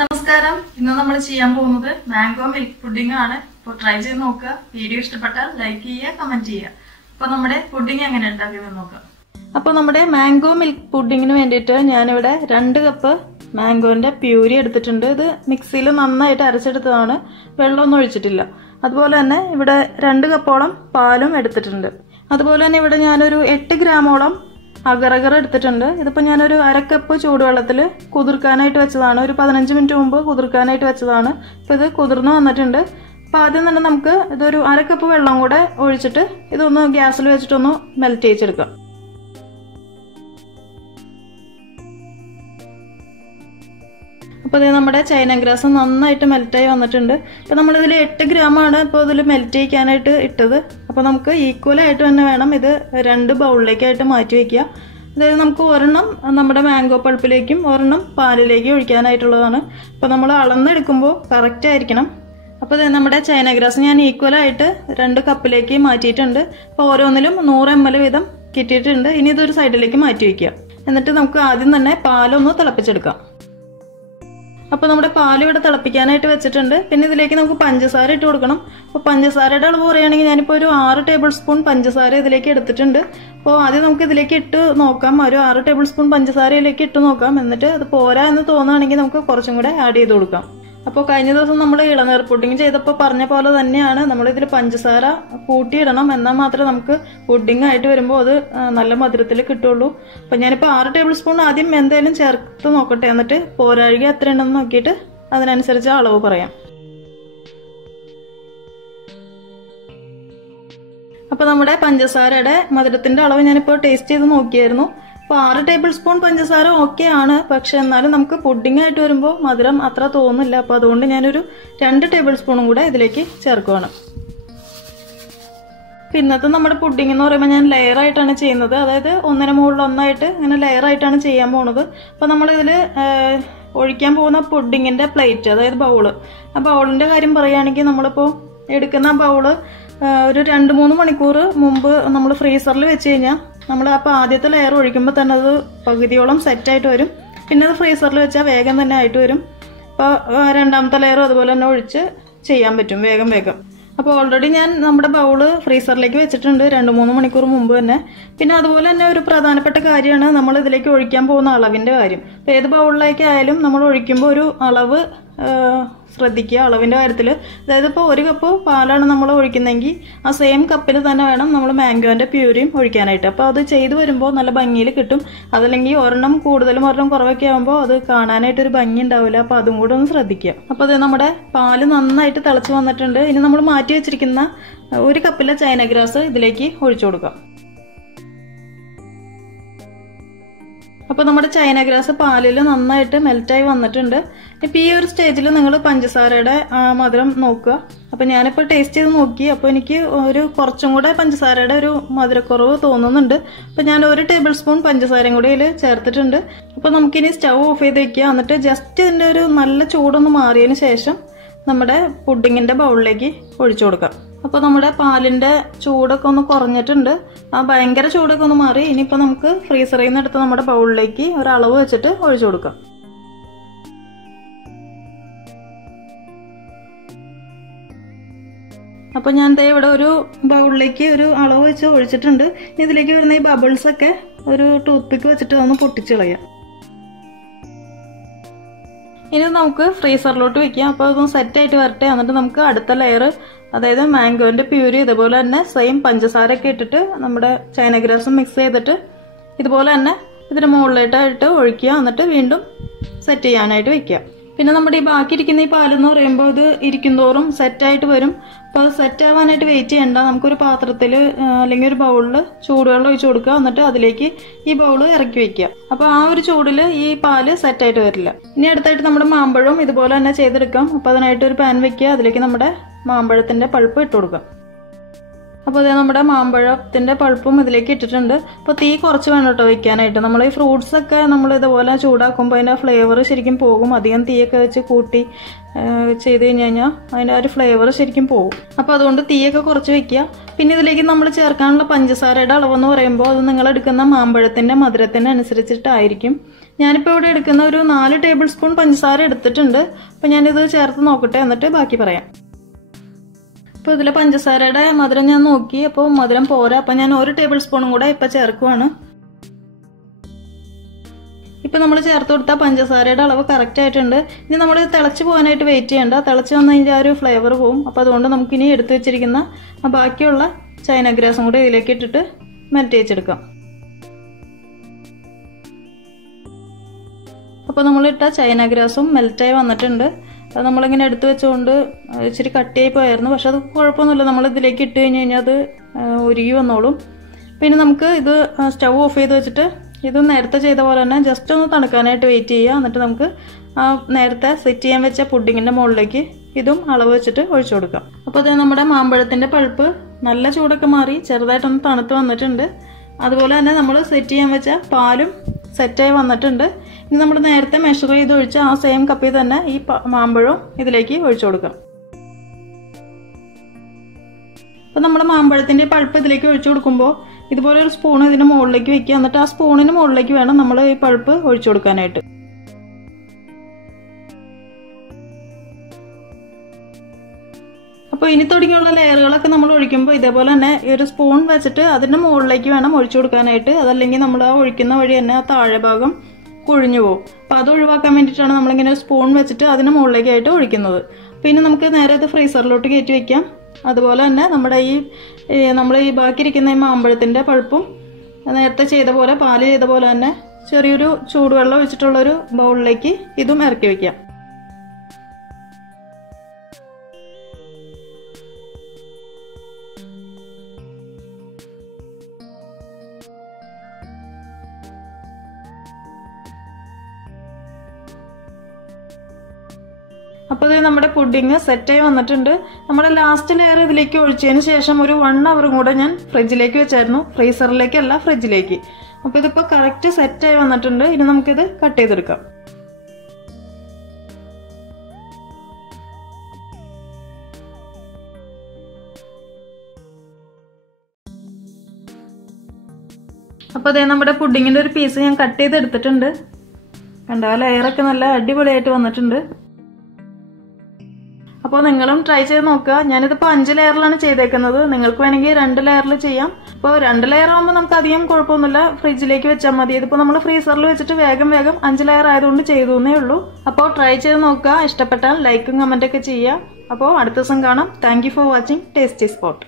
നമസ്കാരം. ഇന്ന് നമ്മൾ ചെയ്യാൻ പോകുന്നത് മാംഗോ മിൽക്ക് പുഡിംഗ് ആണ്. അപ്പോൾ ട്രൈ ചെയ്ത് നോക്കുക. വീഡിയോ ഇഷ്ടപ്പെട്ടാൽ ലൈക്ക് ചെയ്യുക, കമന്റ് ചെയ്യുക. അപ്പോൾ നമ്മുടെ പുഡിംഗ് എങ്ങനെ ഉണ്ടാക്കിയെന്ന് നോക്കാം. അപ്പോൾ നമ്മുടെ മാംഗോ മിൽക്ക് പുഡിങ്ങിന് വേണ്ടിയിട്ട് ഞാനിവിടെ 2 കപ്പ് മാംഗോന്റെ പ്യൂരി എടുത്തിട്ടുണ്ട്. ഇത് മിക്സിയിൽ നന്നായിട്ട് അരച്ചെടുത്തതാണ്, വെള്ളമൊന്നും ഒഴിച്ചിട്ടില്ല. അതുപോലെ തന്നെ ഇവിടെ 2 കപ്പോളം പാലും എടുത്തിട്ടുണ്ട്. അതുപോലെ തന്നെ ഇവിടെ ഞാനൊരു 8 ഗ്രാമോളം അഗർ എടുത്തിട്ടുണ്ട്. ഇതിപ്പോൾ ഞാനൊരു 1/2 കപ്പ് ചൂടുവെള്ളത്തിൽ കുതിർക്കാനായിട്ട് വെച്ചതാണ്. ഒരു 15 മിനിറ്റ് മുമ്പ് കുതിർക്കാനായിട്ട് വെച്ചതാണ്. ഇപ്പോൾ ഇത് കുതിർന്ന് വന്നിട്ടുണ്ട്. അപ്പോൾ ആദ്യം തന്നെ നമുക്ക് ഇതൊരു 1/2 കപ്പ് വെള്ളം കൂടെ ഒഴിച്ചിട്ട് ഇതൊന്ന് ഗ്യാസിൽ വെച്ചിട്ടൊന്ന് മെൽറ്റ് ചെയ്തെടുക്കാം. അപ്പോൾ ഇത് നമ്മുടെ ചൈന ഗ്രാസ് നന്നായിട്ട് മെൽറ്റായി വന്നിട്ടുണ്ട്. അപ്പോൾ നമ്മളിതിൽ 8 ഗ്രാമാണ് ഇപ്പോൾ ഇതിൽ മെൽറ്റ് ചെയ്യിക്കാനായിട്ട് ഇട്ടത്. അപ്പോൾ നമുക്ക് ഈക്വലായിട്ട് തന്നെ വേണം ഇത് 2 ബൗളിലേക്കായിട്ട് മാറ്റി വയ്ക്കുക. അതായത് നമുക്ക് ഒരെണ്ണം നമ്മുടെ മാംഗോ പൾപ്പിലേക്കും ഒരെണ്ണം പാലിലേക്കും ഒഴിക്കാനായിട്ടുള്ളതാണ്. അപ്പോൾ നമ്മൾ അളന്നെടുക്കുമ്പോൾ കറക്റ്റ് ആയിരിക്കണം. അപ്പോൾ ഇത് നമ്മുടെ ചൈന ഗ്രാസ് ഞാൻ ഈക്വലായിട്ട് 2 കപ്പിലേക്ക് മാറ്റിയിട്ടുണ്ട്. അപ്പോൾ ഓരോന്നിലും 100 ml വീതം കിട്ടിയിട്ടുണ്ട്. ഇനി ഇതൊരു സൈഡിലേക്ക് മാറ്റി വയ്ക്കുക. എന്നിട്ട് നമുക്ക് ആദ്യം തന്നെ പാലൊന്ന് തിളപ്പിച്ചെടുക്കാം. അപ്പോൾ നമ്മുടെ പാല് ഇവിടെ തിളപ്പിക്കാനായിട്ട് വെച്ചിട്ടുണ്ട്. പിന്നെ ഇതിലേക്ക് നമുക്ക് പഞ്ചസാര ഇട്ട് കൊടുക്കണം. അപ്പോൾ പഞ്ചസാരയുടെ അളവ് പറയുകയാണെങ്കിൽ ഞാനിപ്പോൾ ഒരു 6 ടേബിൾ സ്പൂൺ പഞ്ചസാര ഇതിലേക്ക് എടുത്തിട്ടുണ്ട്. അപ്പോൾ ആദ്യം നമുക്ക് ഇതിലേക്ക് ഇട്ട് നോക്കാം. ഒരു 6 ടേബിൾ സ്പൂൺ പഞ്ചസാരയിലേക്ക് ഇട്ട് നോക്കാം. എന്നിട്ട് അത് പോരാ എന്ന് തോന്നുകയാണെങ്കിൽ നമുക്ക് കുറച്ചും കൂടെ ആഡ് ചെയ്ത് കൊടുക്കാം. അപ്പോൾ കഴിഞ്ഞ ദിവസം നമ്മൾ ഇളനീർ പുഡിംഗ് ചെയ്തപ്പോൾ പറഞ്ഞ പോലെ തന്നെയാണ് നമ്മളിതിൽ പഞ്ചസാര കൂട്ടിയിടണം. എന്നാൽ മാത്രമേ നമുക്ക് പുഡിംഗ് ആയിട്ട് വരുമ്പോൾ അത് നല്ല മധുരത്തിൽ കിട്ടുള്ളൂ. അപ്പോൾ ഞാനിപ്പോൾ 6 ടേബിൾ സ്പൂൺ ആദ്യം എന്തായാലും ചേർത്ത് നോക്കട്ടെ. എന്നിട്ട് പോരാഴിക എത്ര ഉണ്ടെന്ന് നോക്കിയിട്ട് അതിനനുസരിച്ച് അളവ് പറയാം. അപ്പോൾ നമ്മുടെ പഞ്ചസാരയുടെ മധുരത്തിന്റെ അളവ് ഞാനിപ്പോൾ ടേസ്റ്റ് ചെയ്ത് നോക്കിയായിരുന്നു. അപ്പോൾ 6 ടേബിൾ സ്പൂൺ പഞ്ചസാര ഓക്കെ ആണ്. പക്ഷെ എന്നാലും നമുക്ക് പുഡിംഗ് ആയിട്ട് വരുമ്പോൾ മധുരം അത്ര തോന്നില്ല. അപ്പോൾ അതുകൊണ്ട് ഞാനൊരു 2 ടേബിൾ സ്പൂണും കൂടെ ഇതിലേക്ക് ചേർക്കുകയാണ്. ഇന്നത്തെ നമ്മുടെ പുഡിംഗ് എന്ന് പറയുമ്പോൾ ഞാൻ ലെയർ ആയിട്ടാണ് ചെയ്യുന്നത്. അതായത് ഒന്നിന് മുകളിൽ ഒന്നായിട്ട് ഇങ്ങനെ ലെയർ ആയിട്ടാണ് ചെയ്യാൻ പോകുന്നത്. അപ്പോൾ നമ്മളിതിൽ ഒഴിക്കാൻ പോകുന്ന പുഡിങ്ങിന്റെ പ്ലേറ്റ്, അതായത് ബൗള്, ആ ബൗളിന്റെ കാര്യം പറയുകയാണെങ്കിൽ നമ്മളിപ്പോൾ എടുക്കുന്ന ബൗള് ഒരു 2-3 മണിക്കൂർ മുമ്പ് നമ്മൾ ഫ്രീസറിൽ വെച്ച് കഴിഞ്ഞാൽ നമ്മൾ അപ്പോൾ ആദ്യത്തെ ലെയർ ഒഴിക്കുമ്പോൾ തന്നെ അത് പകുതിയോളം സെറ്റായിട്ട് വരും. പിന്നെ അത് ഫ്രീസറിൽ വെച്ചാൽ വേഗം തന്നെ ആയിട്ട് വരും. അപ്പോൾ രണ്ടാമത്തെ ലെയറും അതുപോലെ തന്നെ ഒഴിച്ച് ചെയ്യാൻ പറ്റും വേഗം. അപ്പോൾ ഓൾറെഡി ഞാൻ നമ്മുടെ ബൗള് ഫ്രീസറിലേക്ക് വെച്ചിട്ടുണ്ട് 2-3 മണിക്കൂർ മുമ്പ് തന്നെ. പിന്നെ അതുപോലെ തന്നെ ഒരു പ്രധാനപ്പെട്ട കാര്യമാണ് നമ്മൾ ഇതിലേക്ക് ഒഴിക്കാൻ പോകുന്ന അളവിന്റെ കാര്യം. അപ്പോൾ ഏത് ബൗളിലേക്കായാലും നമ്മൾ ഒഴിക്കുമ്പോൾ ഒരു അളവ് ശ്രദ്ധിക്കുക അളവിന്റെ കാര്യത്തിൽ. അതായത് ഇപ്പോൾ 1 കപ്പ് പാലാണ് നമ്മൾ ഒഴിക്കുന്നതെങ്കിൽ ആ സെയിം കപ്പിൽ തന്നെ വേണം നമ്മൾ മാംഗോന്റെ പ്യൂരിയും ഒഴിക്കാനായിട്ട്. അപ്പോൾ അത് ചെയ്തു വരുമ്പോൾ നല്ല ഭംഗിയിൽ കിട്ടും. അതല്ലെങ്കിൽ ഒരെണ്ണം കൂടുതലും ഒരെണ്ണം കുറവൊക്കെ ആകുമ്പോൾ അത് കാണാനായിട്ടൊരു ഭംഗി ഉണ്ടാവില്ല. അപ്പോൾ അതും കൂടെ ഒന്ന് ശ്രദ്ധിക്കുക. അപ്പോൾ അത് നമ്മുടെ പാല് നന്നായിട്ട് തിളച്ച് വന്നിട്ടുണ്ട്. ഇനി നമ്മൾ മാറ്റി വെച്ചിരിക്കുന്ന 1 കപ്പിലെ ചൈന ഗ്രാസ് ഇതിലേക്ക് ഒഴിച്ചു കൊടുക്കാം. അപ്പോൾ നമ്മുടെ ചൈന ഗ്രാസ് പാലിൽ നന്നായിട്ട് മെൽറ്റായി വന്നിട്ടുണ്ട്. ഇപ്പം ഈ ഒരു സ്റ്റേജിൽ നിങ്ങൾ പഞ്ചസാരയുടെ മധുരം നോക്കുക. അപ്പോൾ ഞാനിപ്പോൾ ടേസ്റ്റ് ചെയ്ത് നോക്കി. അപ്പോൾ എനിക്ക് കുറച്ചും കൂടെ പഞ്ചസാരയുടെ ഒരു മധുരക്കുറവ് തോന്നുന്നുണ്ട്. അപ്പോൾ ഞാൻ 1 ടേബിൾ സ്പൂൺ പഞ്ചസാരയും കൂടി ഇതിൽ ചേർത്തിട്ടുണ്ട്. അപ്പോൾ നമുക്കിനി സ്റ്റൗ ഓഫ് ചെയ്ത് വെക്കുക. എന്നിട്ട് ജസ്റ്റ് ഇതിൻ്റെ ഒരു നല്ല ചൂടൊന്ന് മാറിയതിന് ശേഷം നമ്മുടെ പുഡിങ്ങിന്റെ ബൗളിലേക്ക് ഒഴിച്ചു കൊടുക്കാം. അപ്പോൾ നമ്മുടെ പാലിന്റെ ചൂടൊക്കെ ഒന്ന് കുറഞ്ഞിട്ടുണ്ട്. ആ ഭയങ്കര ചൂടൊക്കെ ഒന്ന് മാറി. ഇനിയിപ്പോൾ നമുക്ക് ഫ്രീസറിൽ നിന്ന് എടുത്ത് നമ്മുടെ ബൗളിലേക്ക് ഒരളവ് വെച്ചിട്ട് ഒഴിച്ചു കൊടുക്കാം. അപ്പോൾ ഞാൻ ഇവിടെ ഒരു ബൗളിലേക്ക് ഒരു അളവ് വെച്ച് ഒഴിച്ചിട്ടുണ്ട്. ഇനി ഇതിലേക്ക് വരുന്ന ഈ ബബിൾസ് ഒക്കെ ഒരു ടൂത്ത് പിക്ക് വെച്ചിട്ട് ഒന്ന് പൊട്ടിച്ച് കളയാം. ഇനി നമുക്ക് ഫ്രീസറിലോട്ട് വെക്കാം. അപ്പോൾ അതൊന്ന് സെറ്റായിട്ട് വരട്ടെ. എന്നിട്ട് നമുക്ക് അടുത്ത ലെയർ, അതായത് മാംഗോന്റെ പ്യൂരി ഇതുപോലെ തന്നെ സെയിം പഞ്ചസാരയൊക്കെ ഇട്ടിട്ട് നമ്മുടെ ചൈന ഗ്രാസും മിക്സ് ചെയ്തിട്ട് ഇതുപോലെ തന്നെ ഇതിന് മുകളിലായിട്ടായിട്ട് ഒഴിക്കുക. എന്നിട്ട് വീണ്ടും സെറ്റ് ചെയ്യാനായിട്ട് വെക്കുക. പിന്നെ നമ്മുടെ ഈ ബാക്കി ഇരിക്കുന്ന ഈ പാലെന്ന് പറയുമ്പോൾ ഇത് ഇരിക്കുന്തോറും സെറ്റായിട്ട് വരും. അപ്പോൾ അത് സെറ്റ് ആവാനായിട്ട് വെയിറ്റ് ചെയ്യണ്ട. നമുക്കൊരു പാത്രത്തിൽ അല്ലെങ്കിൽ ഒരു ബൗളിൽ ചൂടുവെള്ളം ഒഴിച്ചു കൊടുക്കുക. എന്നിട്ട് അതിലേക്ക് ഈ ബൗള് ഇറക്കി വെക്കുക. അപ്പോൾ ആ ഒരു ചൂടിൽ ഈ പാല് സെറ്റായിട്ട് വരില്ല. ഇനി അടുത്തായിട്ട് നമ്മുടെ മാമ്പഴം ഇതുപോലെ തന്നെ ചെയ്തെടുക്കാം. അപ്പോൾ അതിനായിട്ട് ഒരു പാൻ വെക്കുക. അതിലേക്ക് നമ്മുടെ മാമ്പഴത്തിന്റെ പൾപ്പ് ഇട്ട് കൊടുക്കാം. അപ്പോൾ ഇത് നമ്മുടെ മാമ്പഴത്തിൻ്റെ പൾപ്പും ഇതിലേക്ക് ഇട്ടിട്ടുണ്ട്. അപ്പോൾ തീ കുറച്ച് വേണം കേട്ടോ വെക്കാനായിട്ട്. നമ്മൾ ഈ ഫ്രൂട്ട്സൊക്കെ നമ്മൾ ഇതുപോലെ ചൂടാക്കുമ്പോൾ അതിൻ്റെ ഫ്ലേവർ ശരിക്കും പോകും. അധികം തീയൊക്കെ വെച്ച് കൂട്ടി ചെയ്ത് കഴിഞ്ഞാൽ അതിൻ്റെ ഒരു ഫ്ലേവർ ശരിക്കും പോകും. അപ്പോൾ അതുകൊണ്ട് തീയൊക്കെ കുറച്ച് വെക്കുക. പിന്നെ ഇതിലേക്ക് നമ്മൾ ചേർക്കാനുള്ള പഞ്ചസാരയുടെ അളവെന്ന് പറയുമ്പോൾ അത് നിങ്ങൾ എടുക്കുന്ന മാമ്പഴത്തിൻ്റെ മധുരത്തിന് അനുസരിച്ചിട്ടായിരിക്കും. ഞാനിപ്പോൾ ഇവിടെ എടുക്കുന്ന ഒരു 4 ടേബിൾ സ്പൂൺ പഞ്ചസാര എടുത്തിട്ടുണ്ട്. അപ്പോൾ ഞാനിത് ചേർത്ത് നോക്കട്ടെ, എന്നിട്ട് ബാക്കി പറയാം. അപ്പോൾ ഇതിൽ പഞ്ചസാരയുടെ മധുരം ഞാൻ നോക്കി. അപ്പോൾ മധുരം പോരാ. അപ്പോൾ ഞാൻ 1 ടേബിൾ സ്പൂണും കൂടെ ഇപ്പം ചേർക്കുവാണ്. ഇപ്പം നമ്മൾ ചേർത്ത് കൊടുത്ത പഞ്ചസാരയുടെ അളവ് കറക്റ്റ് ആയിട്ടുണ്ട്. ഇനി നമ്മൾ തിളച്ച് പോകാനായിട്ട് വെയിറ്റ് ചെയ്യണ്ട. തിളച്ച് വന്നു കഴിഞ്ഞാൽ ഒരു ഫ്ലേവർ പോകും. അപ്പോൾ അതുകൊണ്ട് നമുക്കിനി എടുത്തു വെച്ചിരിക്കുന്ന ബാക്കിയുള്ള ചൈന ഗ്രാസും കൂടെ ഇതിലേക്ക് ഇട്ടിട്ട് മെൽറ്റ് ചെയ്തെടുക്കാം. അപ്പോൾ നമ്മളിട്ട ചൈന ഗ്രാസും മെൽറ്റായി വന്നിട്ടുണ്ട്. അത് നമ്മളിങ്ങനെ എടുത്തു വെച്ചുകൊണ്ട് ഇച്ചിരി കട്ടിയായി പോയായിരുന്നു. പക്ഷെ അത് കുഴപ്പമൊന്നുമില്ല. നമ്മൾ ഇതിലേക്ക് ഇട്ട് കഴിഞ്ഞ് കഴിഞ്ഞാൽ അത് ഉരുകി വന്നോളും. പിന്നെ നമുക്ക് ഇത് സ്റ്റൗ ഓഫ് ചെയ്ത് വെച്ചിട്ട് ഇത് നേരത്തെ ചെയ്ത പോലെ തന്നെ ജസ്റ്റ് ഒന്ന് തണുക്കാനായിട്ട് വെയിറ്റ് ചെയ്യുക. എന്നിട്ട് നമുക്ക് നേരത്തെ സെറ്റ് ചെയ്യാൻ വെച്ച പുഡിങ്ങിൻ്റെ മുകളിലേക്ക് ഇതും അളവ് വെച്ചിട്ട് ഒഴിച്ചു കൊടുക്കാം. അപ്പോൾ അത് നമ്മുടെ മാമ്പഴത്തിൻ്റെ പൾപ്പ് നല്ല ചൂടൊക്കെ മാറി ചെറുതായിട്ടൊന്ന് തണുത്ത് വന്നിട്ടുണ്ട്. അതുപോലെ തന്നെ നമ്മൾ സെറ്റ് ചെയ്യാൻ വെച്ച പാലും സെറ്റായി വന്നിട്ടുണ്ട്. ഇനി നമ്മൾ നേരത്തെ മെഷർ ചെയ്ത് ഒഴിച്ച ആ സെയിം കപ്പിൽ തന്നെ ഈ മാമ്പഴവും ഇതിലേക്ക് ഒഴിച്ചു കൊടുക്കാം. അപ്പോൾ നമ്മൾ മാമ്പഴത്തിൻ്റെ പൾപ്പ് ഇതിലേക്ക് ഒഴിച്ചു കൊടുക്കുമ്പോൾ ഇതുപോലെ ഒരു സ്പൂൺ ഇതിൻ്റെ മുകളിലേക്ക് വെക്കുക. എന്നിട്ട് ആ സ്പൂണിന് മുകളിലേക്ക് വേണം നമ്മൾ ഈ പൾപ്പ് ഒഴിച്ചു കൊടുക്കാനായിട്ട്. അപ്പോൾ ഇനി തുടങ്ങിയുള്ള ലെയറുകളൊക്കെ നമ്മൾ ഒഴിക്കുമ്പോൾ ഇതേപോലെ തന്നെ ഒരു സ്പൂൺ വെച്ചിട്ട് അതിൻ്റെ മുകളിലേക്ക് വേണം ഒഴിച്ചു കൊടുക്കാനായിട്ട്. അതല്ലെങ്കിൽ നമ്മൾ ആ ഒഴിക്കുന്ന വഴി തന്നെ ആ താഴെ ഭാഗം കുഴിഞ്ഞു പോകും. അപ്പോൾ അത് ഒഴിവാക്കാൻ വേണ്ടിയിട്ടാണ് നമ്മളിങ്ങനെ സ്പൂൺ വെച്ചിട്ട് അതിന് മുകളിലേക്കായിട്ട് ഒഴിക്കുന്നത്. പിന്നെ നമുക്ക് നേരെ ഇത് ഫ്രീസറിലോട്ട് കയറ്റി വയ്ക്കാം. അതുപോലെ തന്നെ നമ്മുടെ നമ്മൾ ഈ ബാക്കിയിരിക്കുന്ന ഈ മാമ്പഴത്തിൻ്റെ പൾപ്പും നേരത്തെ ചെയ്ത പോലെ പാല് ചെയ്ത പോലെ തന്നെ ചെറിയൊരു ചൂടുവെള്ളം ഒഴിച്ചിട്ടുള്ളൊരു ബൗളിലേക്ക് ഇതും ഇറക്കി വയ്ക്കാം. അപ്പോൾ ഇത് നമ്മുടെ പുഡിങ് സെറ്റായി വന്നിട്ടുണ്ട്. നമ്മുടെ ലാസ്റ്റ് ലെയർ ഇതിലേക്ക് ഒഴിച്ചതിന് ശേഷം ഒരു 1 അവർ കൂടെ ഞാൻ ഫ്രിഡ്ജിലേക്ക് വെച്ചായിരുന്നു. ഫ്രീസറിലേക്കല്ല, ഫ്രിഡ്ജിലേക്ക്. അപ്പോൾ ഇതിപ്പോൾ കറക്റ്റ് സെറ്റായി വന്നിട്ടുണ്ട്. ഇനി നമുക്കിത് കട്ട് ചെയ്തെടുക്കാം. അപ്പോൾ അതേ നമ്മുടെ പുഡിങ്ങിൻ്റെ ഒരു പീസ് ഞാൻ കട്ട് ചെയ്തെടുത്തിട്ടുണ്ട്. കണ്ടോ, ലെയറൊക്കെ നല്ല അടിപൊളിയായിട്ട് വന്നിട്ടുണ്ട്. അപ്പോൾ നിങ്ങളും ട്രൈ ചെയ്ത് നോക്കുക. ഞാനിതിപ്പോൾ 5 ലെയറിലാണ് ചെയ്തേക്കുന്നത്. നിങ്ങൾക്ക് വേണമെങ്കിൽ 2 ലെയറിൽ ചെയ്യാം. അപ്പോൾ 2 ലെയർ ആകുമ്പോൾ നമുക്ക് അധികം കുഴപ്പമൊന്നുമില്ല, ഫ്രിഡ്ജിലേക്ക് വെച്ചാൽ മതി. ഇതിപ്പോൾ നമ്മൾ ഫ്രീസറിൽ വെച്ചിട്ട് വേഗം 5 ലെയർ ആയതുകൊണ്ട് ചെയ്തു എന്നേ ഉള്ളൂ. അപ്പോൾ ട്രൈ ചെയ്ത് നോക്കുക. ഇഷ്ടപ്പെട്ടാൽ ലൈക്കും കമൻറ്റൊക്കെ ചെയ്യുക. അപ്പോൾ അടുത്ത ദിവസം കാണാം. Thank you for watching tasty spot.